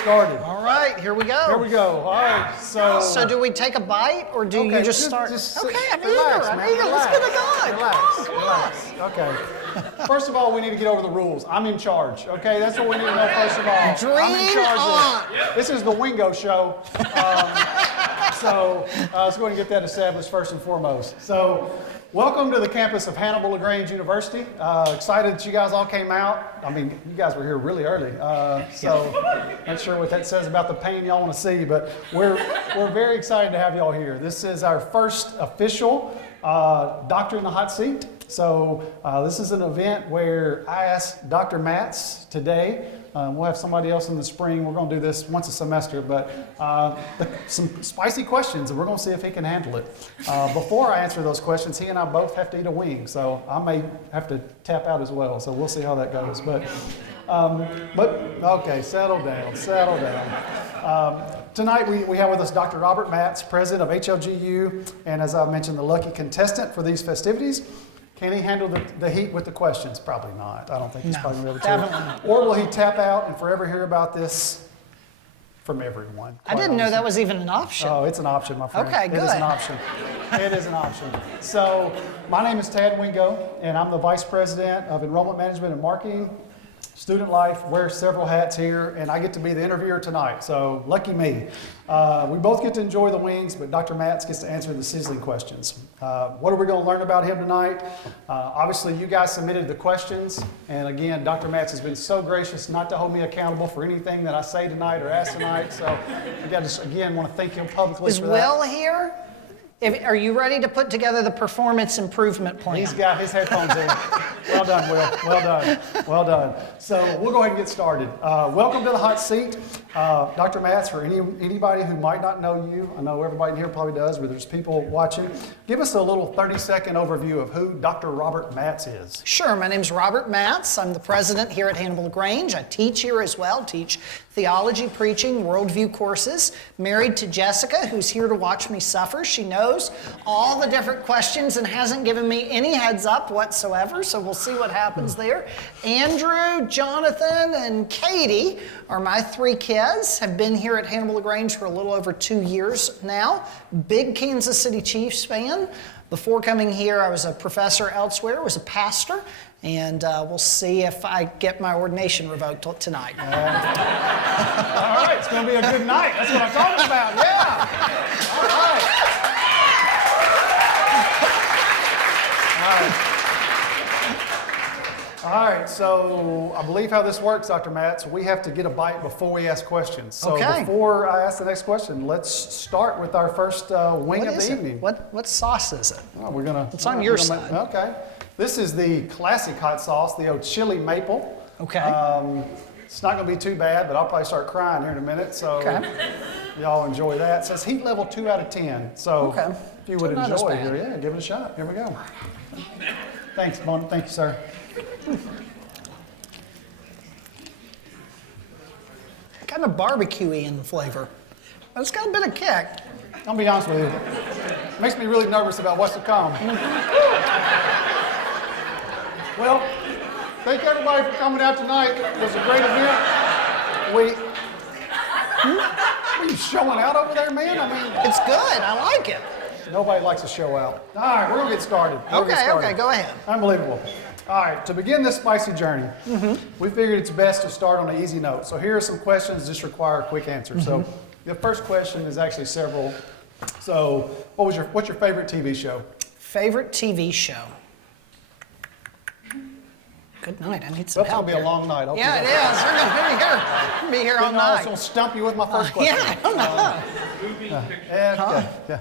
started. All right, here we go. Here we go. All right, So do we take a bite, or do you just start? Okay, I'm eager. Let's get it going. Come on. Okay. First of all, we need to get over the rules. I'm in charge. Okay, that's what we need to know first of all. I'm in charge of this. This is the Wingo show. So let's go ahead and get that established first and foremost. So welcome to the campus of Hannibal LaGrange University. Excited that you guys all came out. I mean, you guys were here really early. So not sure what that says about the pain y'all want to see, but we're very excited to have y'all here. This is our first official Doctor in the Hot Seat. So this is an event where I asked Dr. Matz today. We'll have somebody else in the spring. We're going to do this once a semester, but some spicy questions, and we're going to see if he can handle it. Before I answer those questions, he and I both have to eat a wing, so I may have to tap out as well. So we'll see how that goes. But okay, settle down. Tonight we have with us Dr. Robert Matz, president of HLGU, and as I mentioned, the lucky contestant for these festivities. Can he handle the heat with the questions? Probably not. I don't think he's probably going to be able to. Or will he tap out and forever hear about this from everyone? I didn't know that was even an option. Oh, it's an option, my friend. Okay, good. It is an option. It is an option. So my name is Tad Wingo, and I'm the vice president of enrollment management and marketing. Student life, wear several hats here, and I get to be the interviewer tonight, so lucky me. We both get to enjoy the wings, but Dr. Matz gets to answer the sizzling questions. What are we going to learn about him tonight? Obviously, you guys submitted the questions, and again, Dr. Matz has been so gracious not to hold me accountable for anything that I say tonight or ask tonight, so I just, again, want to thank him publicly for that. Is Will here? Are you ready to put together the performance improvement plan? He's got his headphones in. Well done, Will. Well done. So we'll go ahead and get started. Welcome to the hot seat. Dr. Matz, for anybody who might not know you, I know everybody in here probably does, but there's people watching. Give us a little 30-second overview of who Dr. Robert Matz is. Sure. My name's Robert Matz. I'm the president here at Hannibal LaGrange. I teach here as well, teach theology, preaching, worldview courses. Married to Jessica, who's here to watch me suffer. She knows all the different questions and hasn't given me any heads up whatsoever, so we'll see what happens there. Andrew, Jonathan, and Katie are my three kids. Have been here at Hannibal LaGrange for a little over 2 years now. Big Kansas City Chiefs fan. Before coming here, I was a professor elsewhere, was a pastor, and we'll see if I get my ordination revoked tonight. All right, it's going to be a good night. That's what I'm talking about, yeah. All right. All right, so I believe how this works, Dr. Matz, we have to get a bite before we ask questions. So before I ask the next question, let's start with our first wing of the evening. What sauce is it? Oh, it's on your side. Okay. This is the classic hot sauce, the old chili maple. Okay. It's not going to be too bad, but I'll probably start crying here in a minute, so y'all enjoy that. It says heat level 2 out of 10. So if you would enjoy it here, yeah, give it a shot. Here we go. Thanks, Bon. Thank you, sir. Kind of barbecue-y in flavor. But it's got a bit of kick. I'll be honest with you. It makes me really nervous about what's to come. Well, thank everybody for coming out tonight. It was a great event. Are you showing out over there, man? I mean, it's good. I like it. Nobody likes to show out. All right, we're going to get started. Okay, go ahead. Unbelievable. All right, to begin this spicy journey, we figured it's best to start on an easy note. So here are some questions that just require a quick answer. So the first question is actually several. So what's your favorite TV show? Favorite TV show? Good night. I need some help. It's going to be a long night. Yeah, it is. We're going to be here all night. I was going to stump you with my first question. Yeah, I don't know.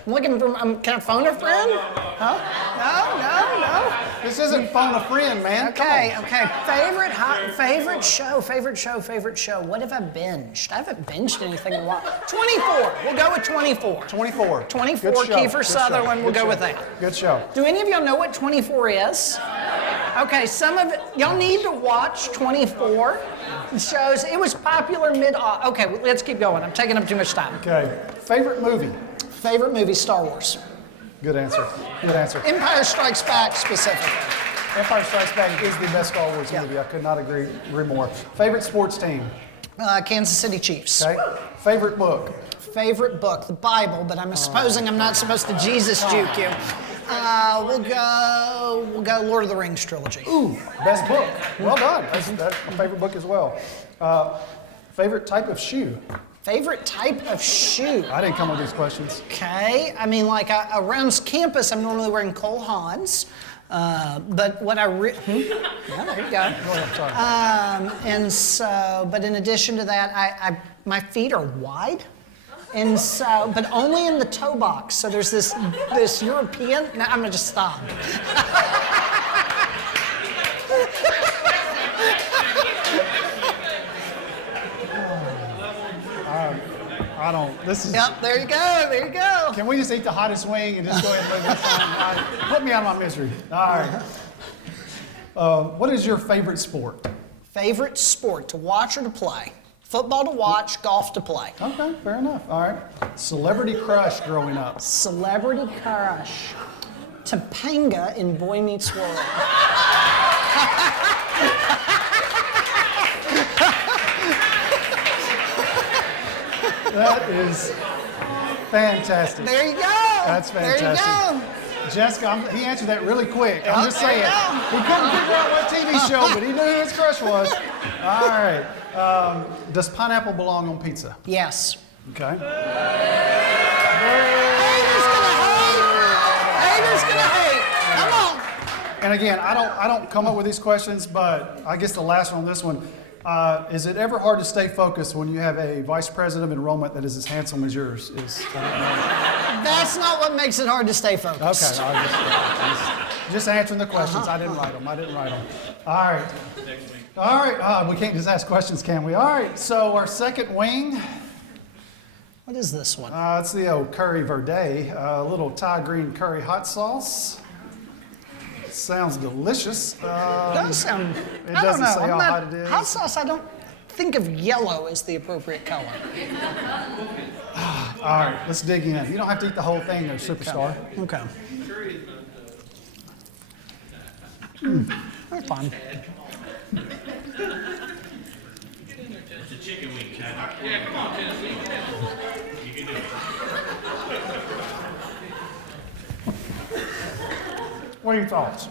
I'm looking for, can I phone a friend? Huh? No. This isn't phone a friend, man. Okay. Favorite show. What have I binged? I haven't binged anything in a while. 24. We'll go with 24. 24. 24, Kiefer Sutherland. We'll go with that. Good show. Do any of y'all know what 24 is? Okay, some of y'all need to watch 24. It shows, it was popular okay, let's keep going. I'm taking up too much time. Okay, favorite movie? Favorite movie, Star Wars. Good answer. Empire Strikes Back specifically. Empire Strikes Back is the best Star Wars movie. I could not agree more. Favorite sports team? Kansas City Chiefs. Okay. Favorite book? Favorite book, the Bible, but I'm supposing I'm not supposed to Jesus juke you. We'll go Lord of the Rings trilogy. Ooh, best book. Well done. That's my favorite book as well. Favorite type of shoe? Favorite type of shoe? I didn't come up with these questions. Okay, I mean, like around campus, I'm normally wearing Cole Haans. But what yeah, there you go. And so, but in addition to that, my feet are wide. And so, but only in the toe box. So there's this European, no, I'm gonna just stop. Yep, there you go. Can we just eat the hottest wing and just go ahead and move this on? Put me out of my misery. All right. What is your favorite sport? Favorite sport, to watch or to play? Football to watch, golf to play. Okay, fair enough. All right. Celebrity crush growing up? Celebrity crush. Topanga in Boy Meets World. That is fantastic. There you go. That's fantastic. There you go. Jessica, he answered that really quick. I'm just saying. He couldn't figure out what TV show, but he knew who his crush was. All right. Does pineapple belong on pizza? Yes. Okay. Haters gonna hate. Come on. And again, I don't come up with these questions, but I guess the last one on this one. Is it ever hard to stay focused when you have a vice president of enrollment that is as handsome as yours is? That's not what makes it hard to stay focused. Okay, just answering the questions. I didn't write them. All right. All right. We can't just ask questions, can we? All right. So our second wing. What is this one? It's the old curry verde, a little Thai green curry hot sauce. Sounds delicious. It does sound. It doesn't say how hot it is. Hot sauce, I don't think of yellow as the appropriate color. All right, let's dig in. You don't have to eat the whole thing, though, superstar. Okay. That's fine. It's a chicken wing, Chad. Yeah, come on, Tennessee. You can do it. What are your thoughts?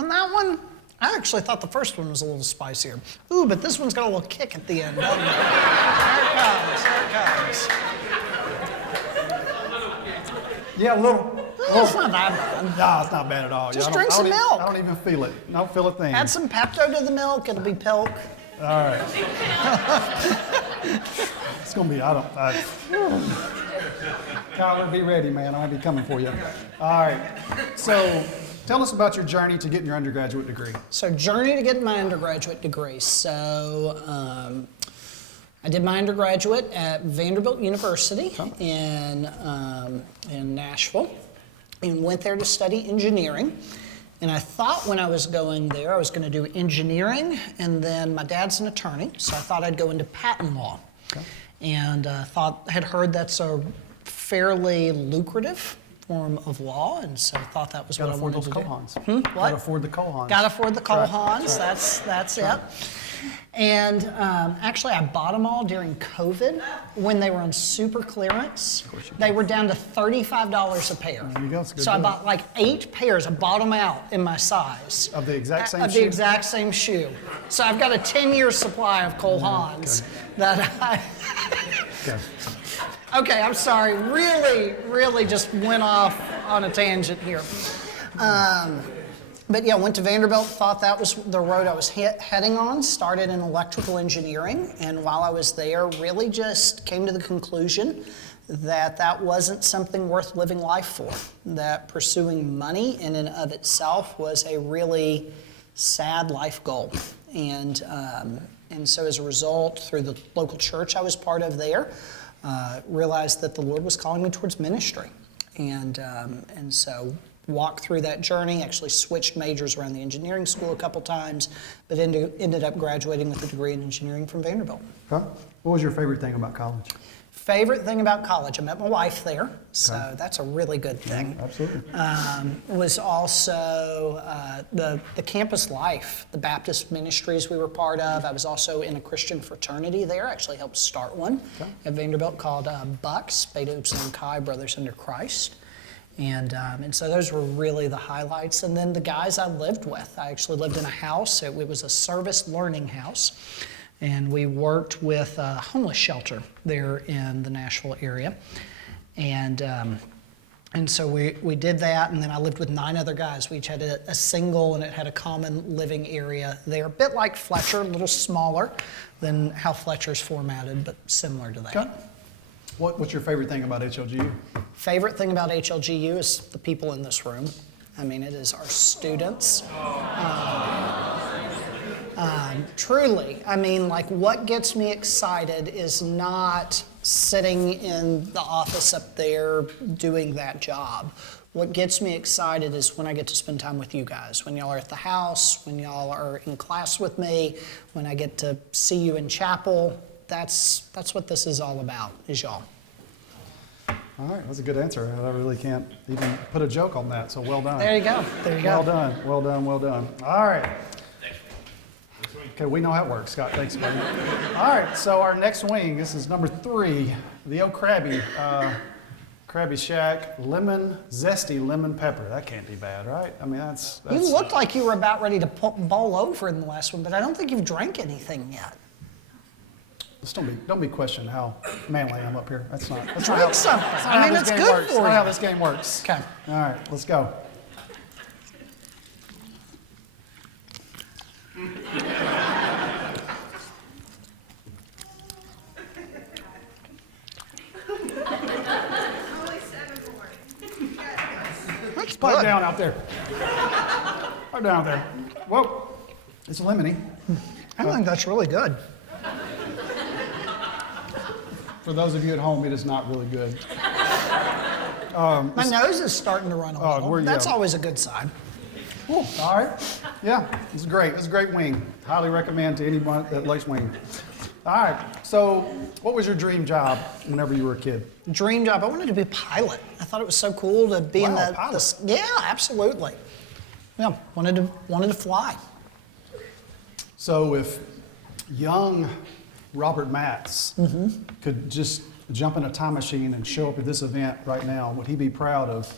On that one, I actually thought the first one was a little spicier. Ooh, but this one's got a little kick at the end, doesn't it? Here it comes. Yeah, a little. It's not that bad. No, it's not bad at all. Just drink some milk. I don't even feel it. I don't feel a thing. Add some Pepto to the milk, it'll be pilk. All right. It's going to be, Kyler, be ready, man. I'll be coming for you. All right. So tell us about your journey to getting your undergraduate degree. So journey to get my undergraduate degree. So I did my undergraduate at Vanderbilt University in Nashville and went there to study engineering. And I thought when I was going there, I was going to do engineering, and then my dad's an attorney, so I thought I'd go into patent law. Okay. And had heard that's a fairly lucrative form of law, and so I thought that was what I wanted to do. What? What? Gotta afford the Kohans. Gotta afford the Kohans. That's it. And actually, I bought them all during COVID when they were on super clearance. They were down to $35 a pair. There you go. It's a good So I deal. bought like 8 pairs. I bought them out in my size. Of the exact same Of shoe? the exact same shoe. So I've got a 10-year supply of Kohans that I... Okay. Okay, I'm sorry. Really just went off on a tangent here. But yeah, went to Vanderbilt, thought that was the road I was heading on, started in electrical engineering, and while I was there, really just came to the conclusion that wasn't something worth living life for, that pursuing money in and of itself was a really sad life goal. And so as a result, through the local church I was part of there, realized that the Lord was calling me towards ministry. And so walked through that journey, actually switched majors around the engineering school a couple times, but ended up graduating with a degree in engineering from Vanderbilt. Huh? What was your favorite thing about college? Favorite thing about college, I met my wife there, so that's a really good thing. Absolutely. Was also the campus life, the Baptist ministries we were part of. I was also in a Christian fraternity there, actually helped start one at Vanderbilt called BUCS, Beta Upsilon Chi, Brothers Under Christ. And so those were really the highlights. And then the guys I lived with, I actually lived in a house, it was a service learning house. And we worked with a homeless shelter there in the Nashville area. And so we did that, and then I lived with 9 other guys. We each had a single, and it had a common living area there. A bit like Fletcher, a little smaller than how Fletcher's formatted, but similar to that. Okay. What's your favorite thing about HLGU? Favorite thing about HLGU is the people in this room. I mean, it is our students. Truly, I mean, like what gets me excited is not sitting in the office up there doing that job. What gets me excited is when I get to spend time with you guys, when y'all are at the house, when y'all are in class with me, when I get to see you in chapel. That's what this is all about, is y'all. All right, that's a good answer. I really can't even put a joke on that, so well done. There you go. There you go. Well done, well done, well done. All right. Okay, we know how it works, Scott. Thanks, buddy. All right, so our next wing, this is number 3, the old Krabby. Krabby Shack, zesty lemon pepper. That can't be bad, right? I mean, that's You looked like you were about ready to bowl over in the last one, but I don't think you've drank anything yet. Just don't be questioning how manly I am up here. That's not Drink how, something. that's not I how mean, this it's game good works. for That's not you. how this game works. Okay. All right, let's go. That's Put it good. down out there. Put it down out there. Whoa, it's lemony. I think that's really good. For those of you at home, it is not really good. My nose is starting to run a little. That's yeah. always a good sign. Cool. All right. Yeah, it's great. It's a great wing. Highly recommend to anyone that likes wing. All right. So, what was your dream job whenever you were a kid? Dream job. I wanted to be a pilot. I thought it was so cool to be in Wow, the pilot. yeah, absolutely. Yeah, wanted to fly. So, if young Robert Matz could just jump in a time machine and show up at this event right now, would he be proud of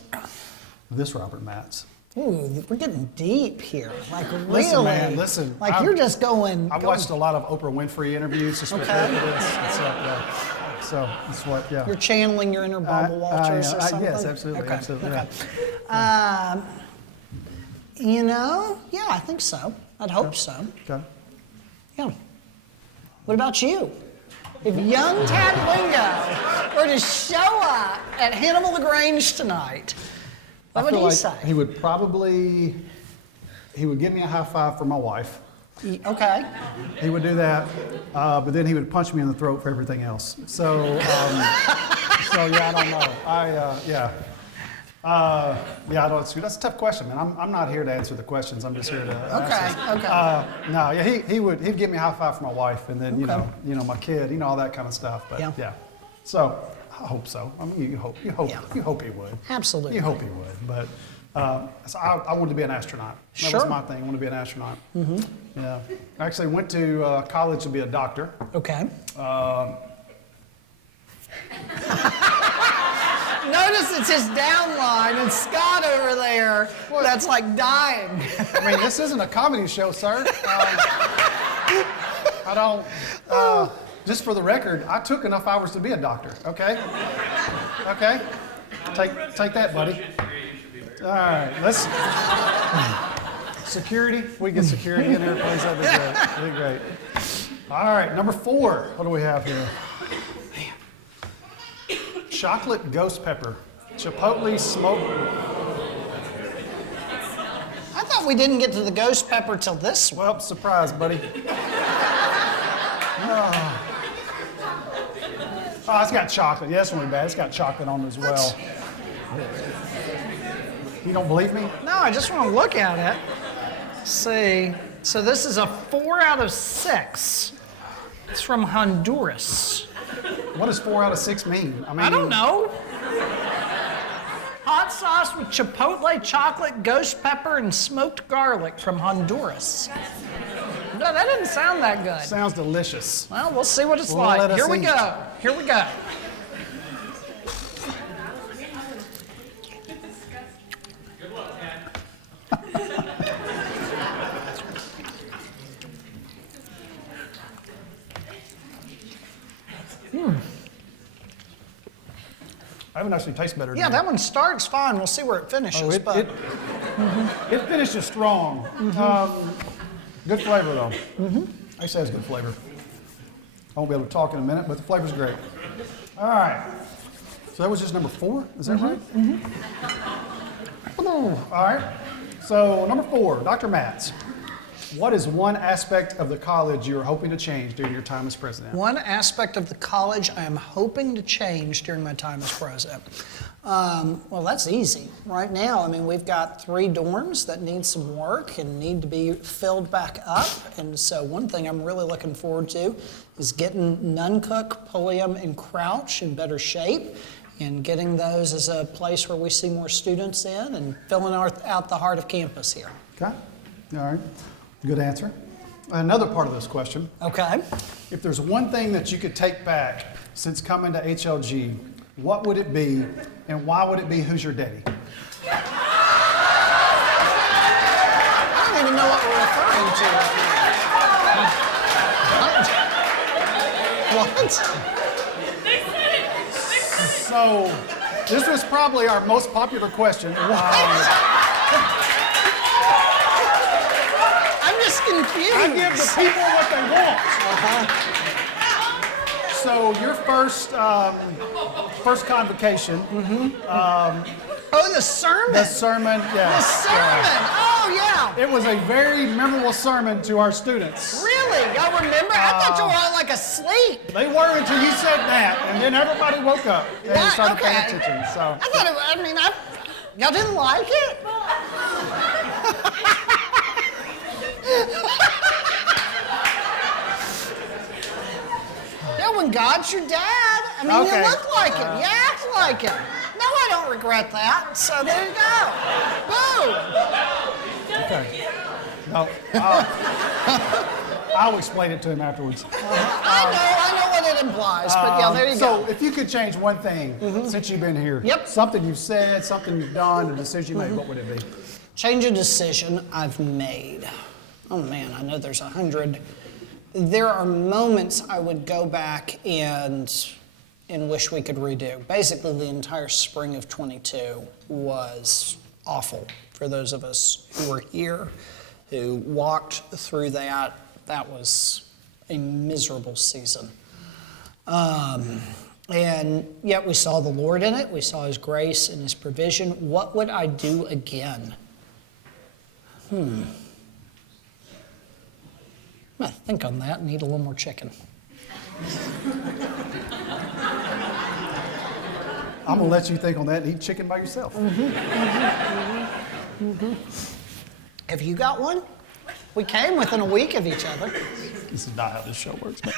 this Robert Matz? Ooh, we're getting deep here. Like really. Listen, man, listen. Like you're just going. I've watched a lot of Oprah Winfrey interviews just prepared for this. So it's what, yeah. You're channeling your inner Barbara Walters or something? Yes, absolutely, Okay, absolutely. okay. Yeah. Yeah, I think so. I'd hope so. Okay. Yeah. What about you? If young Tad Wingo were to show up at Hannibal LaGrange tonight, what would he say? He would give me a high five for my wife. Okay. He would do that, but then he would punch me in the throat for everything else. So yeah, I don't know. I don't. That's a tough question, man. I'm not here to answer the questions. I'm just here to. Okay. No, yeah, he'd give me a high five for my wife, and then you know my kid, all that kind of stuff. But yeah. So I hope so. I mean, you hope he would. Absolutely. You hope he would, but. So I wanted to be an astronaut. That was my thing. I wanted to be an astronaut. Mm-hmm. Yeah. I actually went to college to be a doctor. Okay. Notice it's his downline and Scott over there. That's like dying. I mean, this isn't a comedy show, sir. I don't. Just for the record, I took enough hours to be a doctor. Okay. Okay. Take that, buddy. All right, let's. Security? We get security in here, please. That'd be great. That'd be great. All right, number 4. What do we have here? Chocolate ghost pepper, chipotle smoked. I thought we didn't get to the ghost pepper till this one. Well, surprise, buddy. Oh, it's got chocolate. Yeah, that's really bad. It's got chocolate on it as well. You don't believe me? No, I just want to look at it. See, so this is a 4 out of 6. It's from Honduras. What does 4 out of 6 mean? I don't know. Hot sauce with chipotle, chocolate, ghost pepper, and smoked garlic from Honduras. No, that didn't sound that good. Sounds delicious. Well, we'll see what it's Well, like. let us Here we eat. go. Here we go. Good luck, Tad. I haven't actually tasted better. Yeah, than that one starts fine. We'll see where it finishes. it, but it finishes strong. Good flavor though. I say it's good flavor. I won't be able to talk in a minute, but the flavor's great. All right. So that was just number 4. Is that right? All right. So number 4, Dr. Matz. What is one aspect of the college you are hoping to change during your time as president? one aspect of the college I am hoping to change during my time as president. Well, that's easy. Right now, I mean, we've got 3 dorms that need some work and need to be filled back up. And so one thing I'm really looking forward to is getting Nuncook, Pulliam, and Crouch in better shape and getting those as a place where we see more students in and filling out the heart of campus here. Okay. All right. Good answer. Another part of this question. Okay. If there's one thing that you could take back since coming to HLG, what would it be, and why would it be Who's Your Daddy? I don't even know what we're referring to. What? So, this was probably our most popular question. I'm just confused. I give the people what they want. So, your first convocation, Oh, the sermon. the sermon, yeah. The sermon. Oh, yeah. It was a very memorable sermon to our students. Really? Y'all remember? I thought you were all like asleep. They were until you said that, and then everybody woke up and Why? started paying Okay. attention. So, I thought y'all didn't like it? Yeah, when God's your dad, I mean, Okay. you look like him, you act like him. No, I don't regret that. So there you go. Boom. okay. No, I'll explain it to him afterwards. I know what it implies, but yeah, there you So, go. if you could change one thing since you've been here, Yep. something you've said, something you've done, a decision you made, what would it be? Change a decision I've made. Oh man, I know there's 100. There are moments I would go back and wish we could redo. Basically, the entire spring of 22 was awful for those of us who were here, who walked through that. That was a miserable season. And yet we saw the Lord in it. We saw His grace and His provision. What would I do again? I'm gonna think on that and eat a little more chicken. I'm gonna let you think on that and eat chicken by yourself. Have you got one? We came within a week of each other. This is not how this show works. But,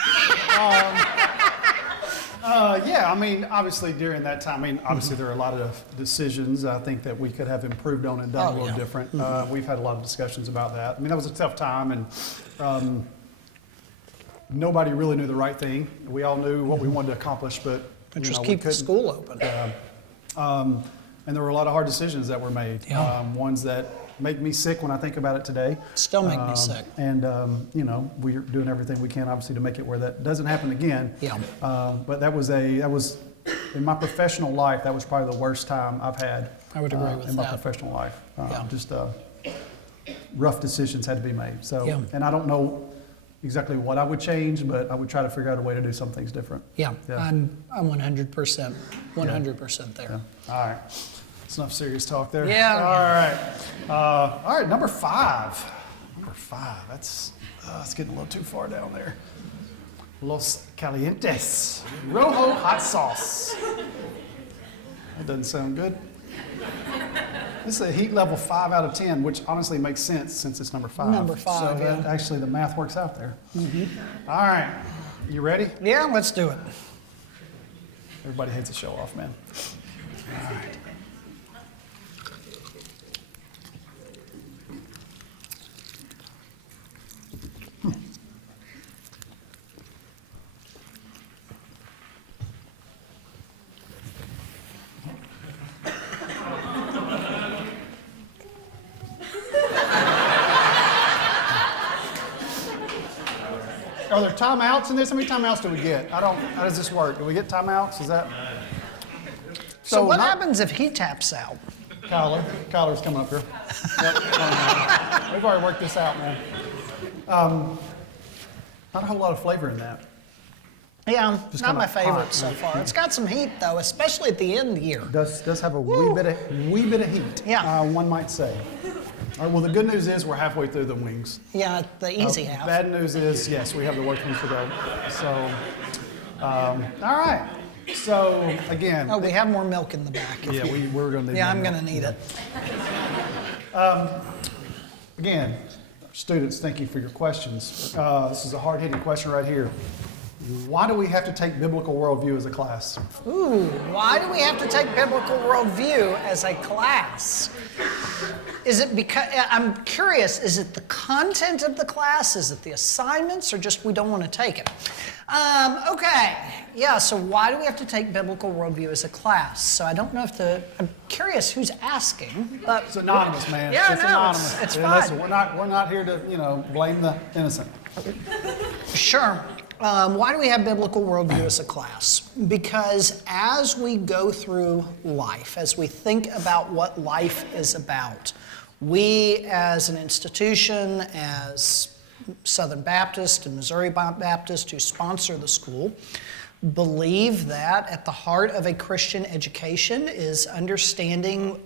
yeah, I mean, obviously during that time, obviously there are a lot of decisions I think that we could have improved on and done a little yeah. different. We've had a lot of discussions about that. I mean, that was a tough time, and nobody really knew the right thing. We all knew what we wanted to accomplish, but Just we keep the couldn't. school open. And there were a lot of hard decisions that were made. Yeah. Ones that make me sick when I think about it today. Still make me sick. And, we're doing everything we can, obviously, to make it where that doesn't happen again. Yeah. But that was, in my professional life, that was probably the worst time I've had. I would agree with in my that. professional life. Yeah. Just rough decisions had to be made. So, Yeah. and I don't know exactly what I would change, but I would try to figure out a way to do some things different. Yeah, Yeah. I'm 100% there. Yeah. All right. That's enough serious talk there. Yeah. All right, number 5. Number 5, that's getting a little too far down there. Los Calientes. Rojo hot sauce. That doesn't sound good. This is a heat level 5 out of 10, which honestly makes sense since it's number 5. Number 5, so yeah. Actually, the math works out there. All right, you ready? Yeah, let's do it. Everybody hates a show off, man. All right. Are there timeouts in this? How many timeouts do we get? How does this work? Do we get timeouts? Is that? So what happens if he taps out? Kyler's coming up here. Yep. We've already worked this out, man. Not a whole lot of flavor in that. Yeah, Just not my kinda favorite hot. so far. It's got some heat though, especially at the end here. Does have a wee bit of heat. Yeah. One might say. All right, well, the good news is we're halfway through the wings. Yeah, the easy half. Bad news is, yes, we have the worst ones to go. So, all right. So, again. Oh, we have more milk in the back. Yeah, we're going to need Yeah, more I'm going milk. to need it. Again, students, thank you for your questions. This is a hard-hitting question right here. Why do we have to take biblical worldview as a class? Ooh, why do we have to take biblical worldview as a class? Is it because, I'm curious, is it the content of the class? Is it the assignments, or just we don't want to take it? Okay, yeah, so why do we have to take biblical worldview as a class? So I don't know if I'm curious who's asking, but. It's anonymous, man. Yeah, it's no, anonymous. it's And fine. listen, we're not here to, blame the innocent. Sure. Why do we have biblical worldview as a class? Because as we go through life, as we think about what life is about, we as an institution, as Southern Baptist and Missouri Baptist who sponsor the school, believe that at the heart of a Christian education is understanding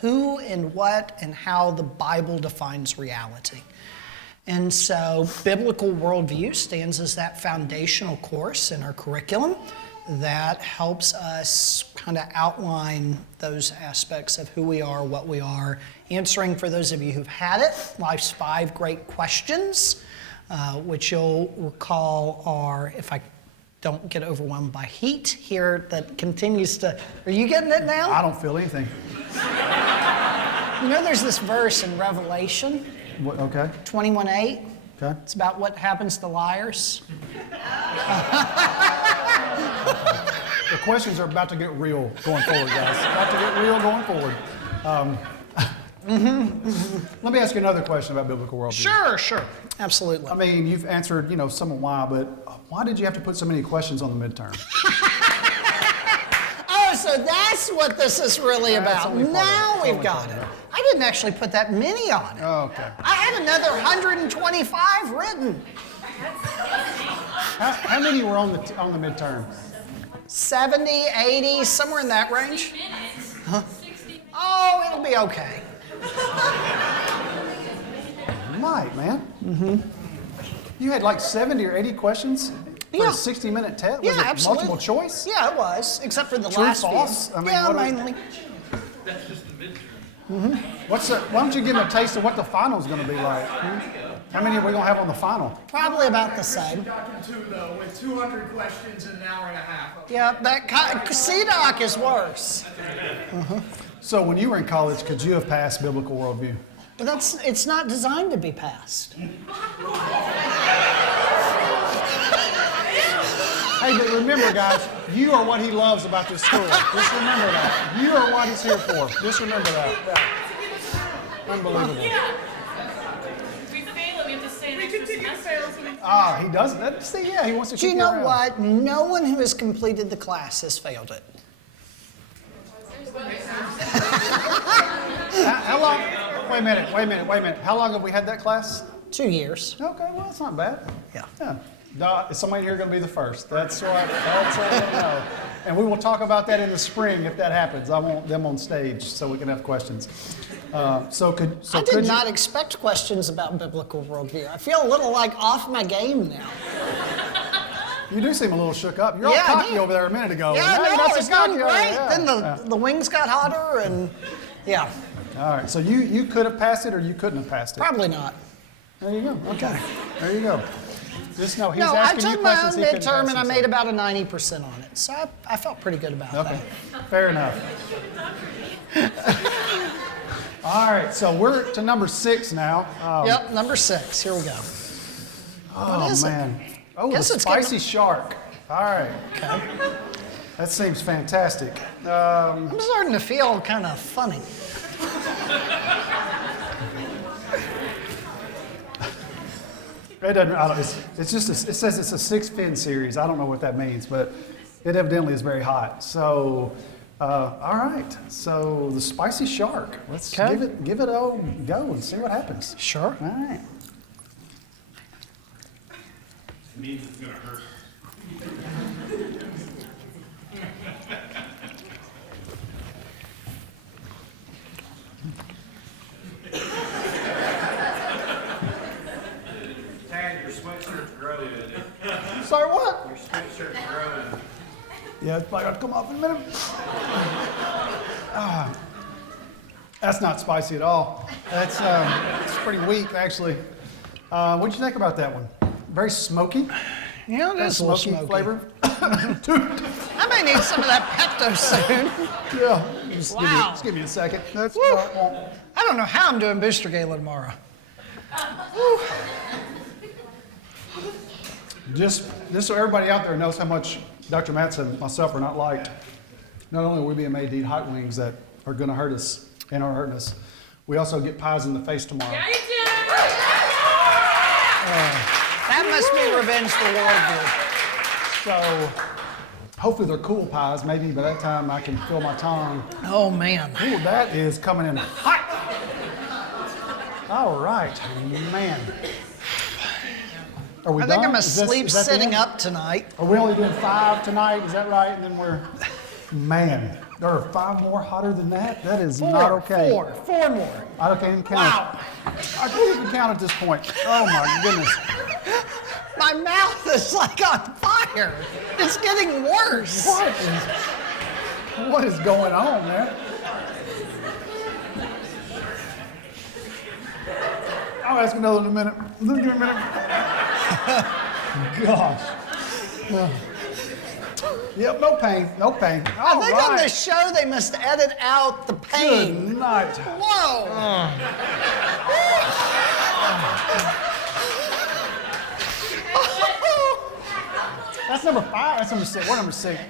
who and what and how the Bible defines reality. And so biblical worldview stands as that foundational course in our curriculum that helps us kind of outline those aspects of who we are, what we are, answering, for those of you who've had it, life's 5 great questions, which you'll recall are, if I don't get overwhelmed by heat here, that continues to, are you getting it now? I don't feel anything. You know there's this verse in Revelation, What, okay. 21:8. Okay. It's about what happens to liars. The questions are about to get real going forward, guys. About to get real going forward. Let me ask you another question about biblical worldview. Sure. Absolutely. I mean, you've answered, some of why, but why did you have to put so many questions on the midterm? Oh, so that's what this is really That's about. only part of it. Now That's we've only got part of it. it. I didn't actually put that many on it. Oh, okay. I had another 125 written. How many were on the midterm? 70, 80, somewhere in that range. Huh? Oh, it'll be okay. You might, man. Mm-hmm. You had like 70 or 80 questions for Yeah. a 60-minute test? Was Yeah, it absolutely. multiple choice? Yeah, it was, except for the True, last false? few. I mean, Yeah, what do we- mainly. That's just the midterm. Why don't you give them a taste of what the final's going to be like? How many are we going to have on the final? Probably about the same. Doc 2, though, with 200 questions in an hour and a half. Yeah, that CDOC is worse. So when you were in college, could you have passed biblical worldview? But it's not designed to be passed. Hey, but remember, guys, you are what he loves about this school. Just remember that. You are what he's here for. Just remember that. Yeah. Unbelievable. Yeah. We fail it, we have to stay an extra semester. He does that. See, yeah, he wants to Do you keep know around. what? No one who has completed the class has failed it. How long? Wait a minute. How long have we had that class? 2 years. Okay, well, that's not bad. Yeah. Is somebody here going to be the first? That's what I know. And we will talk about that in the spring if that happens. I want them on stage so we can have questions. I did not expect questions about biblical worldview. I feel a little like off my game now. You do seem a little shook up. You're all Yeah, I cocky did. over there a minute ago. Yeah, Now you're no, not so it's going cocky. great. Yeah. Then the wings got hotter, and yeah, All right, so you could have passed it or you couldn't have passed it. probably not. There you go. Okay. There you go. Just know he's No, I asking you took my questions own he couldn't midterm ask and I himself. made about a 90% on it. So I felt pretty good about Okay, that. fair enough. All right, so we're to number 6 now. Yep, number 6. Here we go. Oh, What is it? man. Oh, the Guess it's getting- spicy shark. All right. Okay. That seems fantastic. I'm starting to feel kind of funny. It doesn't. It's just. It says it's a 6-fin series. I don't know what that means, but it evidently is very hot. So, all right. So the spicy shark. Let's Okay. give it a go and see what happens. Sure. All right. It means it's gonna hurt. Tad, your sweatshirt's growing. Sorry, what? Your sweatshirt's growing. Yeah, it's probably gonna come off in a minute. That's not spicy at all. That's it's pretty weak, actually. What'd you think about that one? Very smoky. Yeah, it is a little smoky. flavor. I may need some of that Pepto soon. Yeah. Just Wow. Just give me a second. That's Woo. right. I don't know how I'm doing Booster Gala tomorrow. Just so everybody out there knows how much Dr. Matz and myself are not liked. Not only are we being made to eat hot wings that are going to hurt us and are hurting us, we also get pies in the face tomorrow. Yeah, you did. That must be revenge for worldview. So hopefully they're cool pies. Maybe by that time I can feel my tongue. Oh, man. Ooh, that is coming in hot. All right, man. Are we I think done? I'm Is asleep is that the sitting end? up tonight. Are we only doing 5 tonight? Is that right? And then we're, man, there are 5 more hotter than that? That is not okay. Four more. I can't even count. Wow. I can't even count at this point. Oh my goodness. My mouth is like on fire. It's getting worse. What is going on, man? I'll ask another in a minute. Give me a minute. Gosh. Yep, no pain, no pain. I think on this show they must edit out the pain. Good night. Whoa. That's number 5. That's number 6. We're number 6.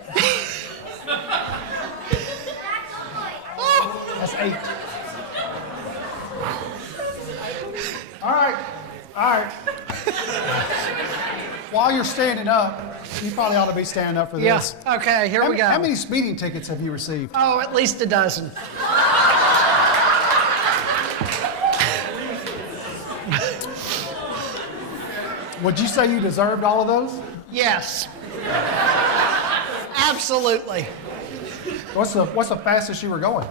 That's 8. All right. All right. While you're standing up, you probably ought to be standing up for this. Yeah. Okay, here we go. How many speeding tickets have you received? Oh, at least a dozen. Would you say you deserved all of those? Yes. Absolutely. What's the fastest you were going?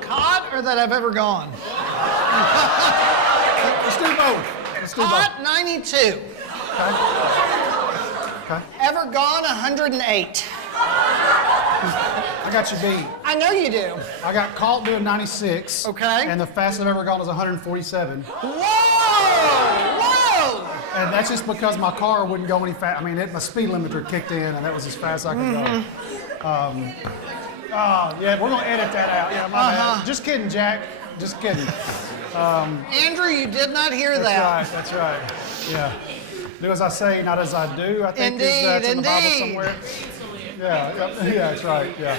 Caught or that I've ever gone? Let's do both. Let's do both. Caught 92. Okay. Ever gone 108. I got you beat. I know you do. I got caught doing 96. Okay. And the fastest I've ever gone was 147. Whoa! Whoa! And that's just because my car wouldn't go any fast. I mean, my speed limiter kicked in, and that was as fast as I could go. Oh, yeah, we're going to edit that out. Yeah, my bad. Just kidding, Jack. Just kidding. Andrew, you did not hear That's that. right. That's right. Yeah. Do as I say, not as I do. I think that's in the Bible Indeed. somewhere. Yeah, yeah, that's right. Yeah.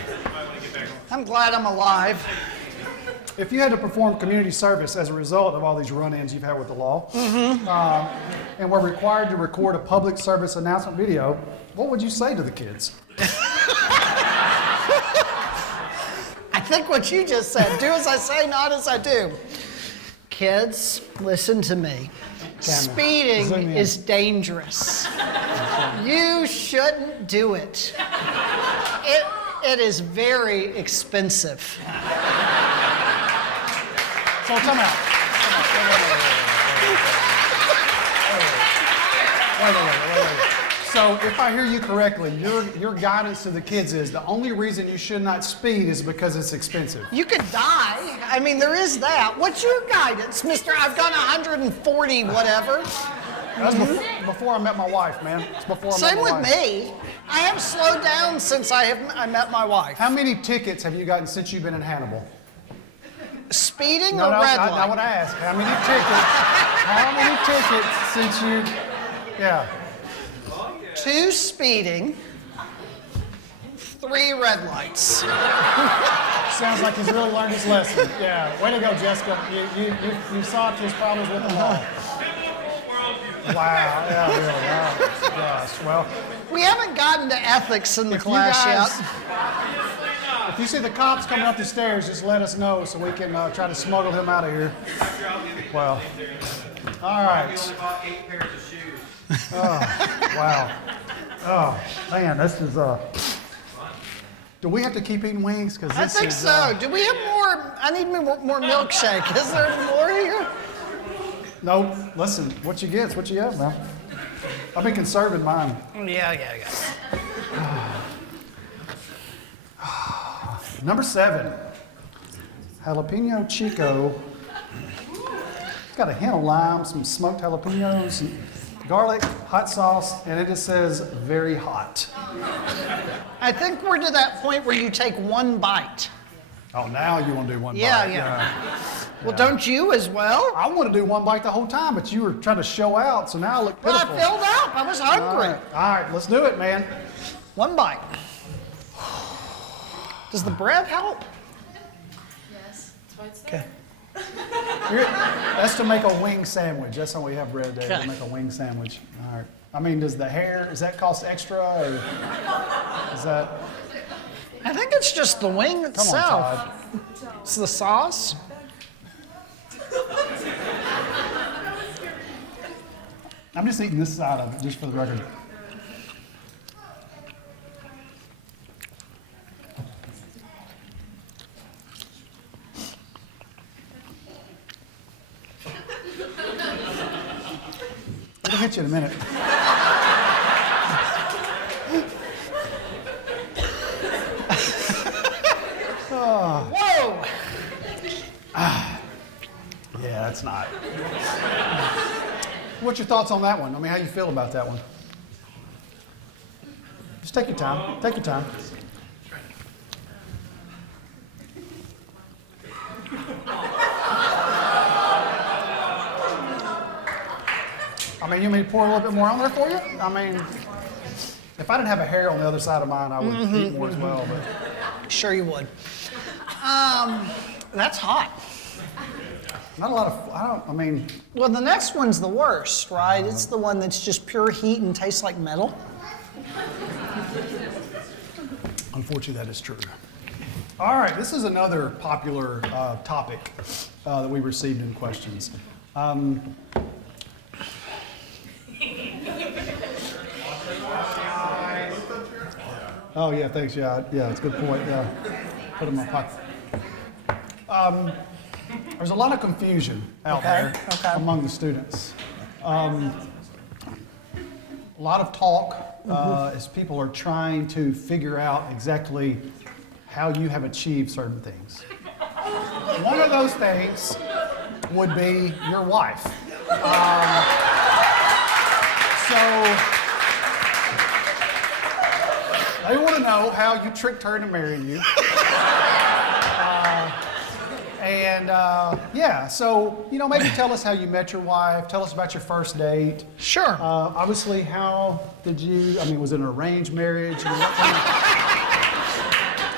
I'm glad I'm alive. If you had to perform community service as a result of all these run-ins you've had with the law, and were required to record a public service announcement video, what would you say to the kids? I think what you just said, do as I say, not as I do. Kids, listen to me. Zoom Speeding in. is dangerous. You shouldn't do it. It is very expensive. So come out. Wait. So if I hear you correctly, your guidance to the kids is the only reason you should not speed is because it's expensive. You could die. I mean, there is that. What's your guidance, Mr. I've gone 140 whatever? That's before I met my wife, man. It's before I met Same my with wife. me. I have slowed down since I met my wife. How many tickets have you gotten since you've been in Hannibal? Speeding No, or red not light? what I asked. How many tickets? Since you? Yeah. 2 speeding, 3 red lights. Sounds like he's really learned his lesson. Yeah. Way to go, Jessica. You solved his problems with the law. Wow. Yeah. Really. Wow. Gosh. Well, We haven't gotten to ethics in the if you class guys, yet. if you see the cops coming up the stairs, just let us know so we can try to smuggle him out of here. Well. All right. Bought 8 pairs of shoes. Wow. Oh man, this is Do we have to keep eating wings? Because I think so. Do we have more? I need more milkshake. Is there more here? No. Listen, what you get is what you have, man. I've been conserving mine. Yeah. Number 7, jalapeno chico. It's got a hint of lime, some smoked jalapenos, and garlic, hot sauce, and it just says very hot. I think we're to that point where you take 1 bite. Oh, now you want to do one Yeah, bite. yeah. Well, don't you as well? I want to do one bite the whole time, but you were trying to show out, so now I look Well, pitiful. I filled up. I was hungry. All right, let's do it, man. 1 bite. Does the bread help? Yes, that's why it's Okay. That's to make a wing sandwich. That's how we have bread there, Okay. to make a wing sandwich. All right. I mean, does that cost extra, or is that? I think it's just the wing Come on, itself. Todd. It's the sauce. I'm just eating this side of it, just for the record. It'll hit you in a minute. Whoa! Yeah, that's not. What's your thoughts on that one? I mean, how you feel about that one? Just take your time. Take your time. I mean, you mean pour a little bit more on there for you? I mean, if I didn't have a hair on the other side of mine, I would eat more as well. But Sure you would. That's hot. not a lot of. I mean, Well, the next one's the worst, right? It's the one that's just pure heat and tastes like metal. unfortunately, that is true. All right, this is another popular topic that we received in questions. Oh yeah, thanks. Yeah, it's a good point. Yeah, put it in my pocket. There's a lot of confusion out there among the students. A lot of talk as people are trying to figure out exactly how you have achieved certain things. One of those things would be your wife. So they want to know how you tricked her into marrying you. Yeah, so, maybe tell us how you met your wife. Tell us about your first date. Sure. Obviously, how did you, was it an arranged marriage?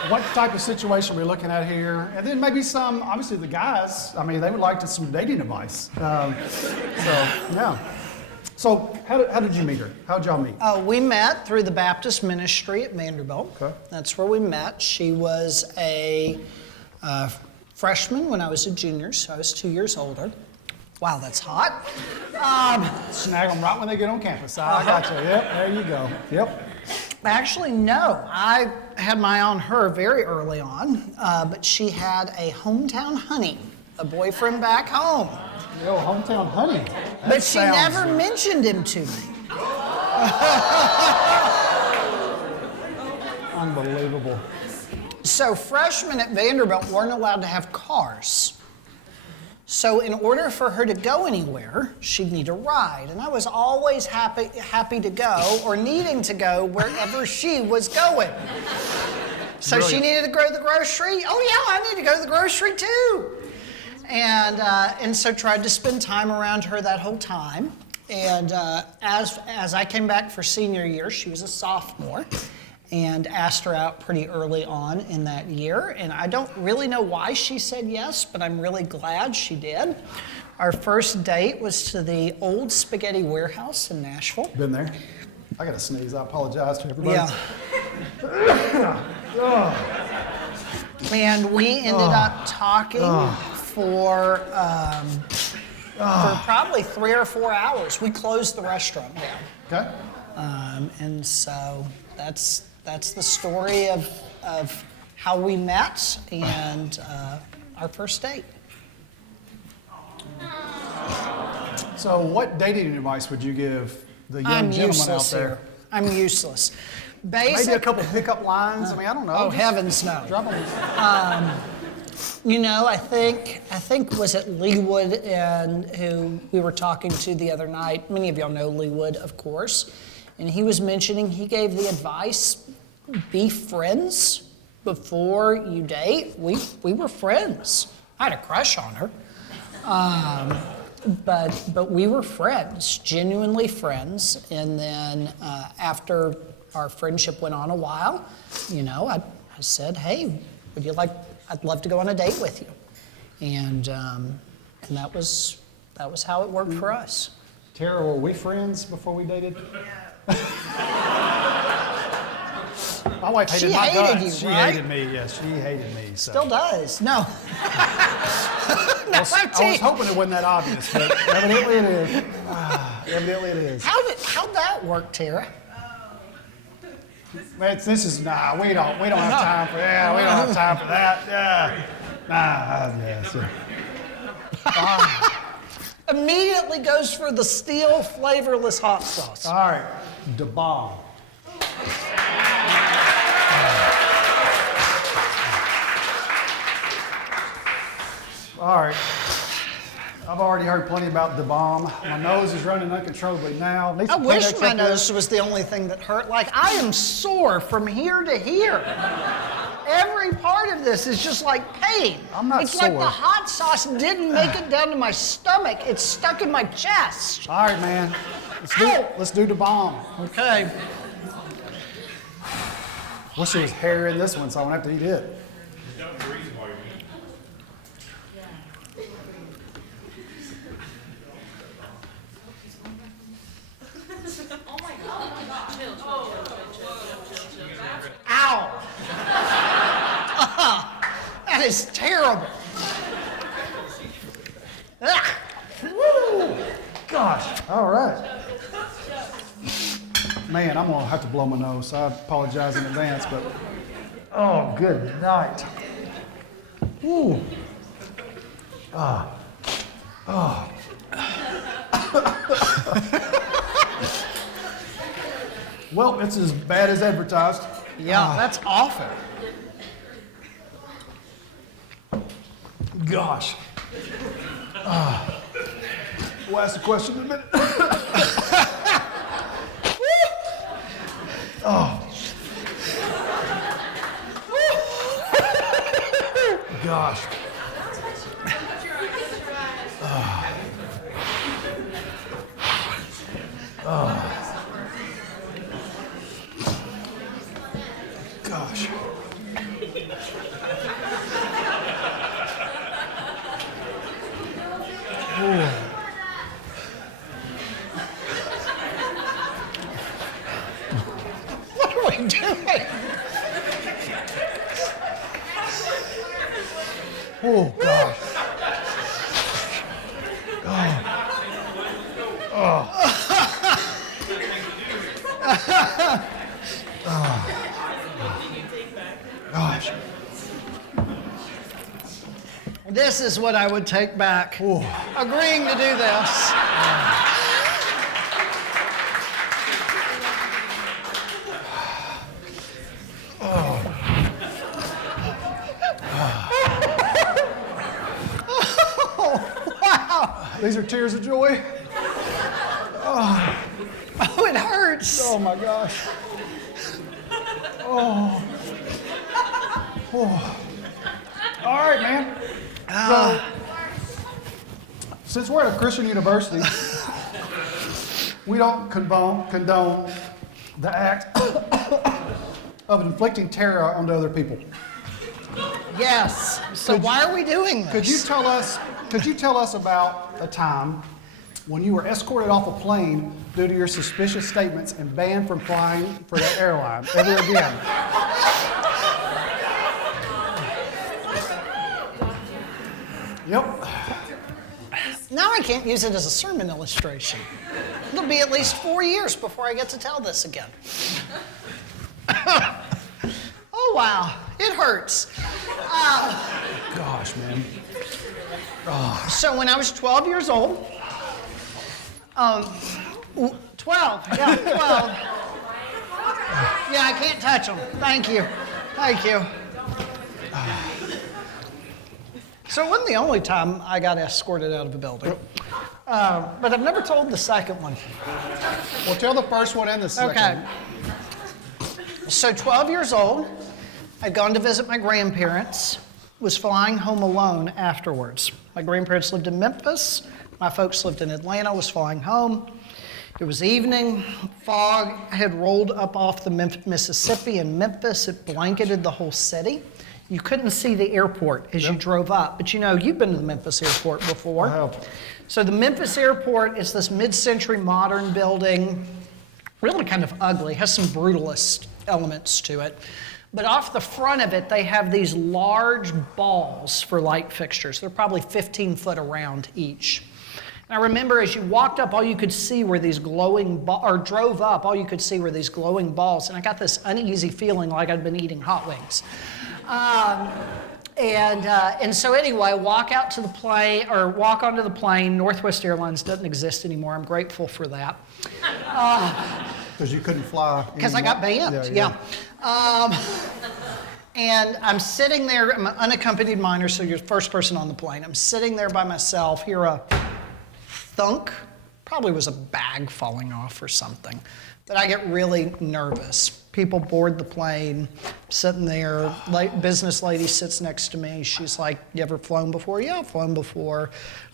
What type of situation are we looking at here? And then maybe obviously the guys, they would like some dating advice. Yeah. So how did you meet her? How did y'all meet? We met through the Baptist ministry at Vanderbilt. Okay. That's where we met. She was a freshman when I was a junior, so I was 2 years older. Wow, that's hot. Snag them right when they get on campus. I got you. Yep, there you go. Yep. Actually, no. I had my eye on her very early on, but she had a hometown honey, a boyfriend back home. Yo, hometown honey. But she never mentioned him to me. Unbelievable. So freshmen at Vanderbilt weren't allowed to have cars. So in order for her to go anywhere, she'd need a ride. And I was always happy to go or needing to go wherever she was going. So she needed to go to the grocery. Oh yeah, I need to go to the grocery too. And so tried to spend time around her that whole time. And as I came back for senior year, she was a sophomore, and asked her out pretty early on in that year. And I don't really know why she said yes, but I'm really glad she did. Our first date was to the old spaghetti warehouse in Nashville. Been there. I got to sneeze. I apologize to everybody. Yeah. And we ended up talking for probably 3 or 4 hours. We closed the restaurant down. Okay. And so that's the story of how we met and our first date. So what dating advice would you give the young I'm gentleman useless out there? here. I'm useless. Maybe a couple pickup lines. I mean, I don't know. Oh, Just heavens no. drop 'em. You know, I think was it Lee Wood and who we were talking to the other night. Many of y'all know Lee Wood, of course. And he was mentioning, he gave the advice, be friends before you date. We were friends. I had a crush on her. But we were friends, genuinely friends. And then after our friendship went on a while, you know, I said, hey, I'd love to go on a date with you. And that was how it worked for us. Tara, were we friends before we dated? My wife hated She my hated guts. you, She right? hated me, yes, she hated me. So. Still does. No. I was hoping it wasn't that obvious, but evidently it is. Evidently it is. How'd that work, Tara? Man, we don't have time for that. We don't have time for that. Yeah. Immediately goes for the steel flavorless hot sauce. All right, da bomb. All right. I've already heard plenty about da bomb. My nose is running uncontrollably now. I wish my nose was the only thing that hurt. Like, I am sore from here to here. Every part of this is just like pain. I'm not It's like sore. the hot sauce didn't make it down to my stomach. It's stuck in my chest. All right, man. Let's do da bomb. Okay. Wish there was hair in this one, so I won't have to eat it. Ow. That is terrible. Ugh. Woo! Gosh. All right. Man, I'm gonna have to blow my nose, so I apologize in advance, but oh, good night. Woo. Well, it's as bad as advertised. Yeah, that's awful. Gosh. We'll ask the question in a minute. Gosh. Gosh. What are we doing? Oh, gosh. Gosh. This is what I would take back. Agreeing to do this. These are tears of joy. Oh, it hurts. Oh my gosh. Oh. Oh. All right, man. So, since we're at a Christian university, we don't condone the act of inflicting terror onto other people. Yes. So why are we doing this? Could you tell us about a time when you were escorted off a plane due to your suspicious statements and banned from flying for that airline ever again? Yep. Now I can't use it as a sermon illustration. It'll be at least 4 years before I get to tell this again. Oh, wow. It hurts. Gosh, man. So when I was 12 years old, 12, yeah, 12. Yeah, I can't touch them. Thank you. So it wasn't the only time I got escorted out of a building. But I've never told the second one. Well, tell the first one and the second. Okay. So 12 years old, I'd gone to visit my grandparents, was flying home alone afterwards. My grandparents lived in Memphis. My folks lived in Atlanta, was flying home. It was evening. Fog had rolled up off the Mississippi in Memphis. It blanketed the whole city. You couldn't see the airport as you drove up. But you know, you've been to the Memphis airport before. I have. So the Memphis airport is this mid-century modern building, really kind of ugly, has some brutalist elements to it. But off the front of it, they have these large balls for light fixtures. They're probably 15 foot around each. And I remember as you walked up, all you could see were these glowing drove up, all you could see were these glowing balls. And I got this uneasy feeling like I'd been eating hot wings. And so anyway, walk onto the plane. Northwest Airlines doesn't exist anymore. I'm grateful for that. Because you couldn't fly. Because I got banned, yeah. And I'm sitting there, I'm an unaccompanied minor, so you're the first person on the plane. I'm sitting there by myself, hear a thunk. Probably was a bag falling off or something. But I get really nervous. People board the plane, sitting there, business lady sits next to me. She's like, you ever flown before? Yeah, I've flown before.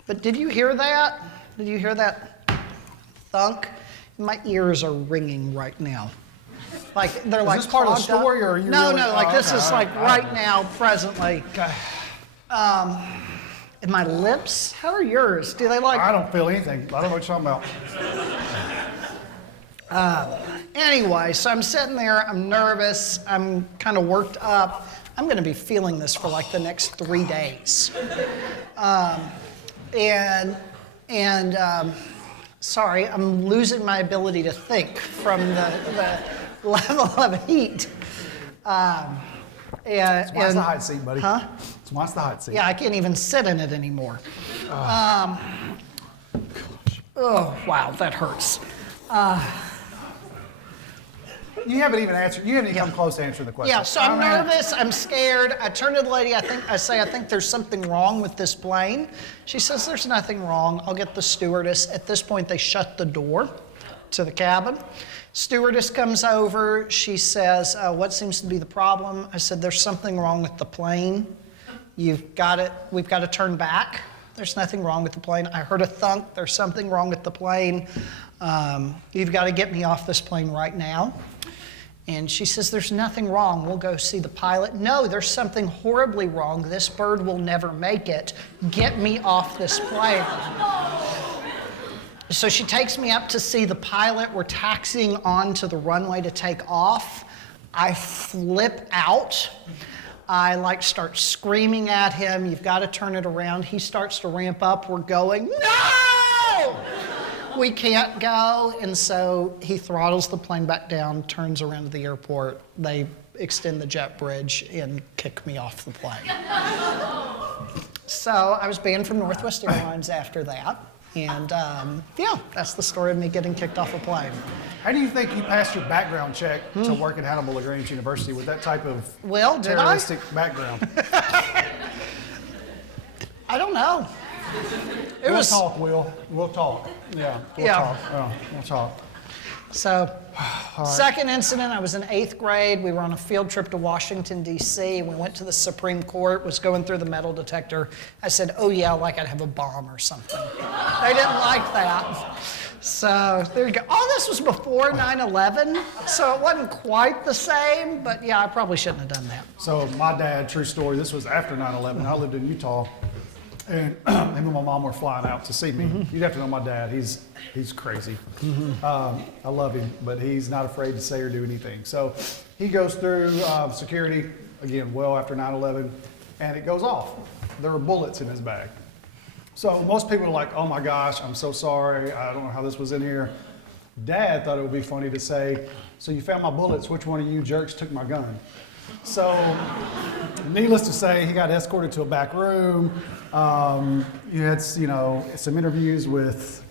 But did you hear that? Did you hear that thunk? My ears are ringing right now. Like they're like. Is this part of the story, or are you? No, really... no. Like this is like right now, presently. Okay. And my lips. How are yours? Do they like? I don't feel anything. I don't know what you're talking about. Anyway, so I'm sitting there. I'm nervous. I'm kind of worked up. I'm going to be feeling this for like the next 3 days. Sorry, I'm losing my ability to think from the level of heat. Why it's the hot seat, buddy? Huh? Why it's the hot seat? Yeah, I can't even sit in it anymore. Oh, wow, that hurts. You haven't even answered. You haven't even come close to answering the question. Yeah, so I'm nervous. I'm scared. I turn to the lady. I say, I think there's something wrong with this plane. She says, there's nothing wrong. I'll get the stewardess. At this point, they shut the door to the cabin. Stewardess comes over. She says, what seems to be the problem? I said, there's something wrong with the plane. We've got to turn back. There's nothing wrong with the plane. I heard a thunk. There's something wrong with the plane. You've got to get me off this plane right now. And she says, there's nothing wrong. We'll go see the pilot. No, there's something horribly wrong. This bird will never make it. Get me off this plane. So she takes me up to see the pilot. We're taxiing onto the runway to take off. I flip out. I start screaming at him. You've got to turn it around. He starts to ramp up. We're going, no! We can't go. And so he throttles the plane back down, turns around to the airport. They extend the jet bridge and kick me off the plane. So I was banned from Northwest Airlines after that. And yeah, that's the story of me getting kicked off a plane. How do you think you passed your background check to work at Hannibal LaGrange University with that type of did terroristic background? I don't know. It We'll was talk, Will. We'll talk. Yeah. We'll Yeah. talk. Oh, we'll talk. so. Second incident, I was in 8th grade. We were on a field trip to Washington, D.C. We went to the Supreme Court, was going through the metal detector. I said, oh yeah, like I'd have a bomb or something. They didn't like that. So there you go. All this was before 9/11, so it wasn't quite the same, but yeah, I probably shouldn't have done that. So my dad, true story, this was after 9/11. I lived in Utah, and him and my mom were flying out to see me. You'd have to know my dad. He's crazy. I love him, but he's not afraid to say or do anything. So he goes through security, again, well after 9/11, and it goes off. There were bullets in his bag. So most people are like, oh my gosh, I'm so sorry. I don't know how this was in here. Dad thought it would be funny to say, so you found my bullets, which one of you jerks took my gun? So needless to say, he got escorted to a back room. You had, some interviews with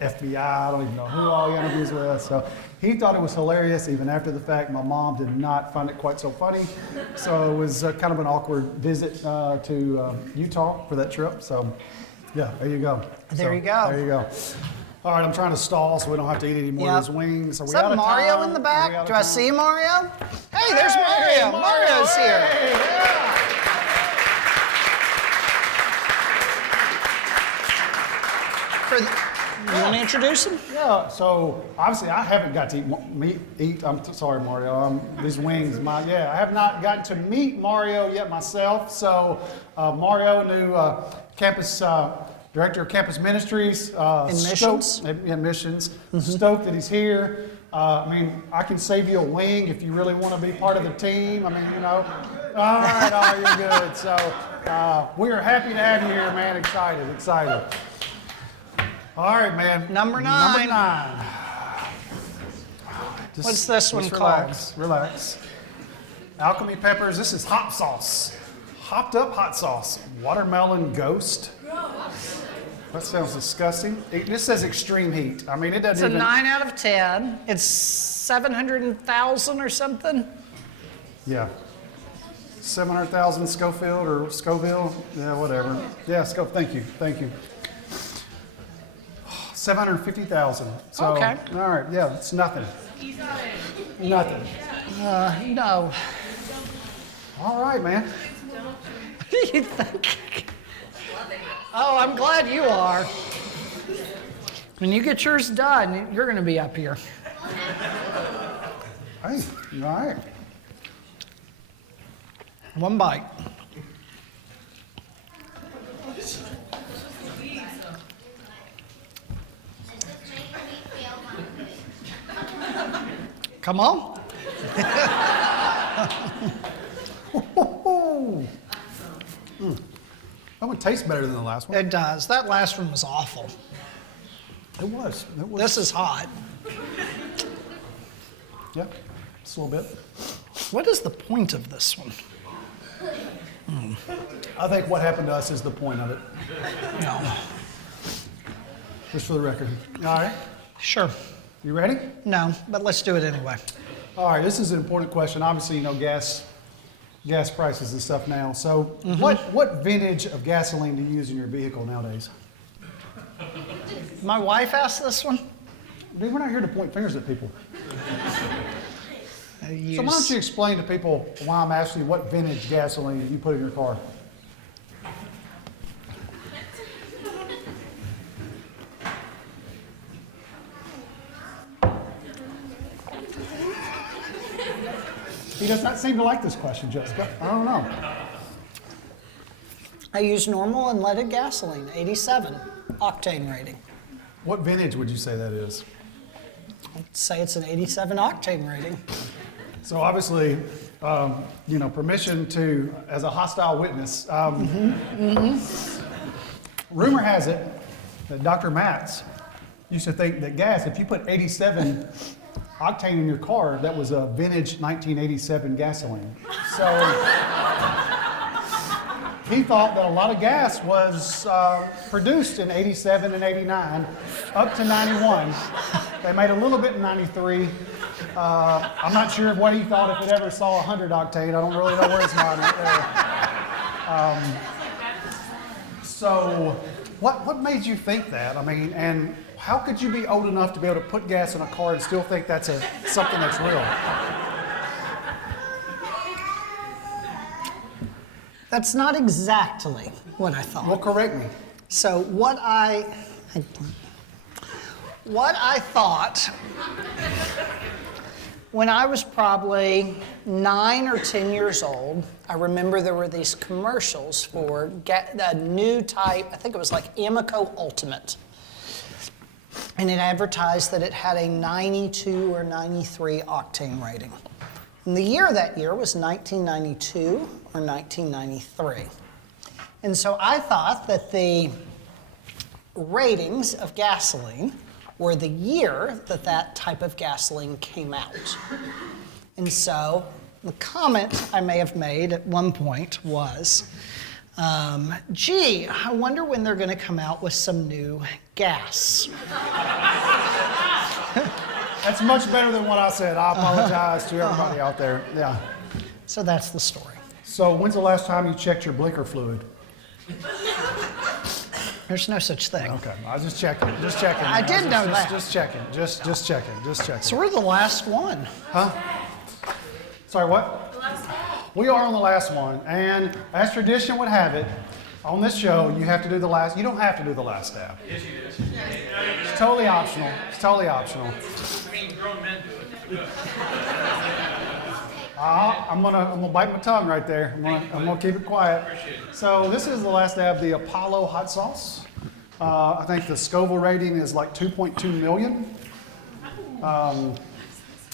FBI, I don't even know who all he interviews with. So he thought it was hilarious even after the fact. My mom did not find it quite so funny. So it was kind of an awkward visit to Utah for that trip. So yeah, there you go. There you go. There you go. All right, I'm trying to stall so we don't have to eat any more of those wings. Are we Is that out of Mario time? in the Are we back? out of Do I time? see Mario? Hey, there's Mario. Mario's here. Hey, yeah. You want to introduce him? Yeah, so obviously I haven't got to sorry, Mario, these wings, I have not gotten to meet Mario yet myself. So Mario, new campus, director of campus ministries. Missions. In missions. Stoked that he's here. I can save you a wing if you really want to be part of the team. All right, you're good. So we are happy to have you here, man. Excited. All right, man. Number 9. Just- What's this one just called? Relax. Alchemy peppers. This is hot sauce. Hopped up hot sauce. Watermelon ghost. That sounds disgusting. This says extreme heat. It doesn't It's a even. 9 out of 10. It's 700,000 or something. Yeah. 700,000 Schofield or Scoville. Yeah, whatever. Yeah, thank you. 750,000. So, Okay. All right. Yeah, it's nothing. Nothing. No. All right, man. What do you think? Oh, I'm glad you are. When you get yours done, you're going to be up here. Hey, you all right? One bite. Come on. That one tastes better than the last one. It does. That last one was awful. It was. This is hot. Yeah, just a little bit. What is the point of this one? I think what happened to us is the point of it, No. just for the record. All right, Sure. you ready? No, but let's do it anyway. All right, this is an important question. Obviously, gas prices and stuff now. So, what vintage of gasoline do you use in your vehicle nowadays? My wife asked this one. Dude, we're not here to point fingers at people. I use, So why don't you explain to people why I'm asking you what vintage gasoline you put in your car? He does not seem to like this question, Jessica. I don't know. I use normal unleaded gasoline, 87 octane rating. What vintage would you say that is? I'd say it's an 87 octane rating. So obviously, permission to, as a hostile witness. Rumor has it that Dr. Matz used to think that gas, if you put 87 octane in your car, that was a vintage 1987 gasoline. So he thought that a lot of gas was produced in 87 and 89 up to 91. They made a little bit in 93. I'm not sure what he thought if it ever saw 100 octane. I don't really know where his mind went there. So, what made you think that? I mean, and how could you be old enough to be able to put gas in a car and still think that's something that's real? That's not exactly what I thought. Well, correct me. So what I thought when I was probably 9 or 10 years old, I remember there were these commercials for a new type, I think it was like Amoco Ultimate. And it advertised that it had a 92 or 93 octane rating. And the year that year was 1992 or 1993. And so I thought that the ratings of gasoline were the year that that type of gasoline came out. And so the comment I may have made at one point was, gee, I wonder when they're going to come out with some new gas. That's much better than what I said. I apologize to everybody out there. Yeah. So that's the story. So when's the last time you checked your blinker fluid? There's no such thing. Okay, I was just checking. Just checking. I did know that. Just checking. Just checking. Just checking. So we're the last one. Huh? Sorry, what? The last one. We are on the last one, and as tradition would have it, on this show, you have to do the last. You don't have to do the last stab. Yes, you do. It's totally optional. It's totally optional. I mean, grown men do it. I'm gonna bite my tongue right there. I'm gonna keep it quiet. So this is the last dab, the Apollo hot sauce. I think the Scoville rating is like 2.2 million,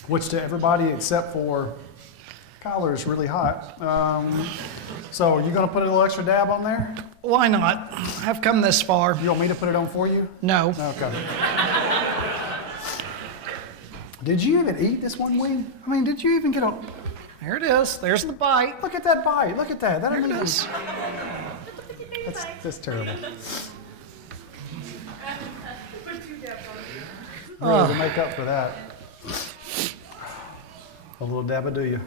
which to everybody except for Kyler is really hot. So are you gonna put a little extra dab on there? Why not? I've come this far. You want me to put it on for you? No. Okay. Did you even eat this one wing? I mean, did you even get a... There it is. There's the bite. Look at that bite. Look at that. That There it even- is. That's terrible. Really, to make up for that. A little dab of do you.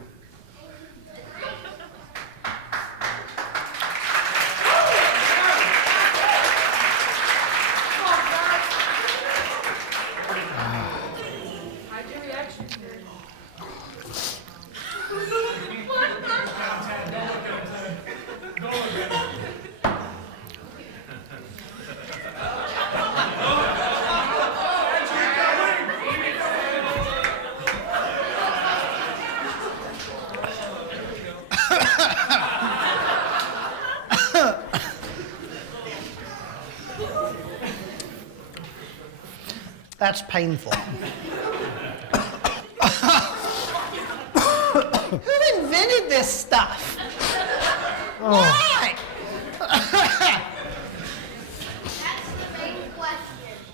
That's painful. Who invented this stuff? Why?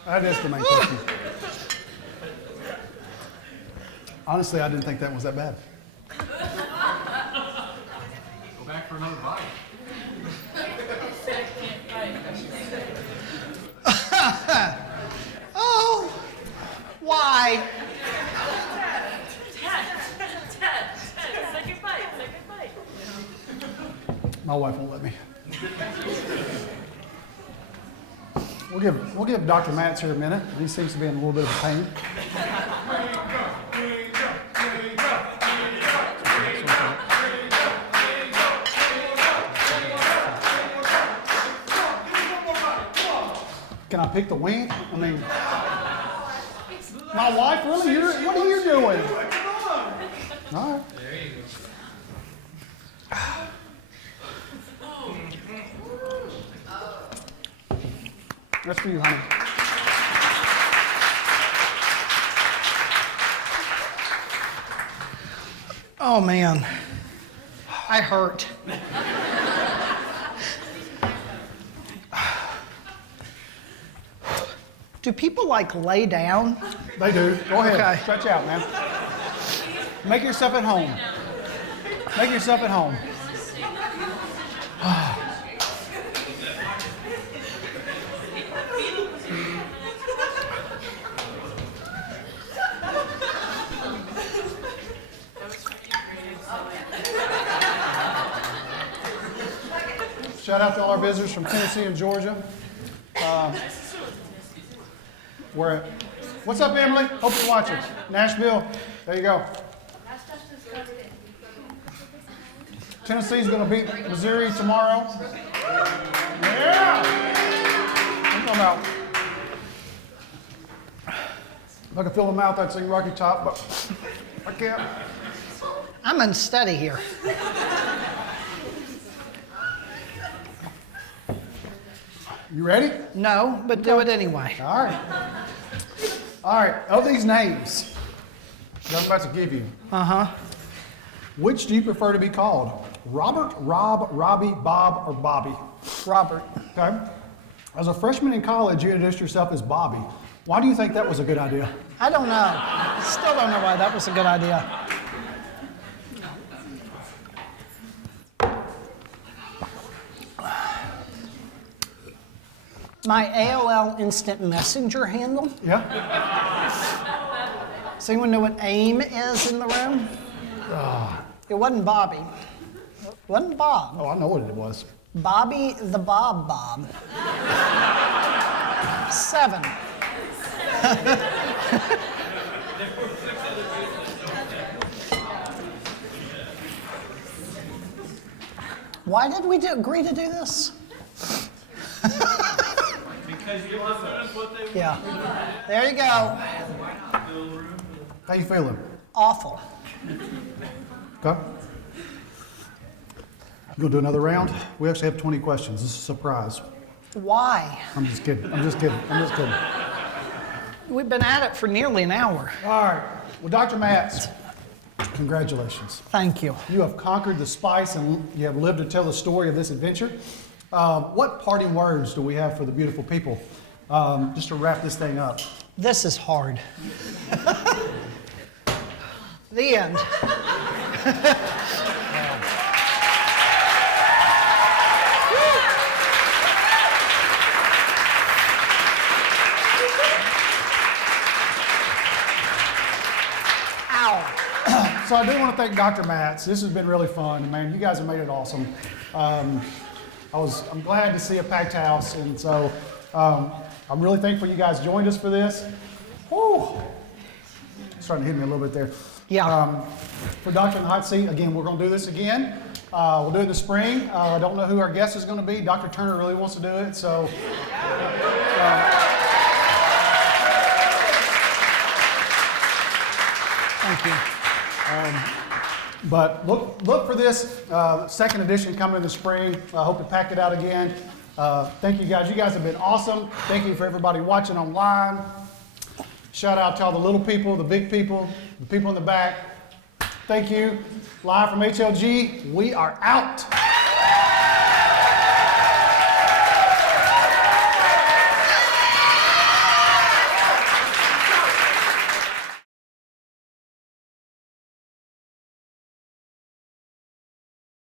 That is the main question. Honestly, I didn't think that was that bad. Go back for another bite. Oh, why? Tad, second bite. My wife won't let me. We'll give Dr. Matz here a minute. He seems to be in a little bit of pain. Can I pick the wing? I mean, my wife, really? What are you doing? All right. There you go. That's for you, honey. Oh man, I hurt. Do people like lay down? They do. Go ahead. Okay. Stretch out, man. Make yourself at home. Make yourself at home. Shout out to all our visitors from Tennessee and Georgia. What's up, Emily? Hope you're watching. Nashville. There you go. Tennessee's going to beat Missouri tomorrow. Yeah! I'm talking about. I can feel the mouth, I'd sing Rocky Top, but I can't. I'm unsteady here. You ready? No, but do it anyway. All right. All right. Of these names that I'm about to give you, which do you prefer to be called? Robert, Rob, Robbie, Bob, or Bobby? Robert. Okay. As a freshman in college, you introduced yourself as Bobby. Why do you think that was a good idea? I don't know. Still don't know why that was a good idea. My AOL Instant Messenger handle. Yeah? Does anyone know what AIM is in the room? It wasn't Bobby. It wasn't Bob. Oh, I know what it was. Bobby the Bob. 7. Why did we agree to do this? Because you listen what they Yeah. There you go. How you feeling? Awful. Okay. You gonna do another round? We actually have 20 questions. This is a surprise. Why? I'm just kidding. I'm just kidding. I'm just kidding. We've been at it for nearly an hour. All right. Well, Dr. Matz, congratulations. Thank you. You have conquered the spice and you have lived to tell the story of this adventure. What parting words do we have for the beautiful people? Just to wrap this thing up. This is hard. The end. So I do want to thank Dr. Matz. This has been really fun. Man, you guys have made it awesome. I'm glad to see a packed house, and so I'm really thankful you guys joined us for this. Whew. It's starting to hit me a little bit there. Yeah. For Doctor in the Hot Seat, again, we're going to do this again. We'll do it in the spring. I don't know who our guest is going to be. Dr. Turner really wants to do it, so. Thank you. But look for this second edition coming in the spring. I hope to pack it out again. Thank you guys. You guys have been awesome. Thank you for everybody watching online. Shout out to all the little people, the big people, the people in the back. Thank you. Live from HLG, we are out.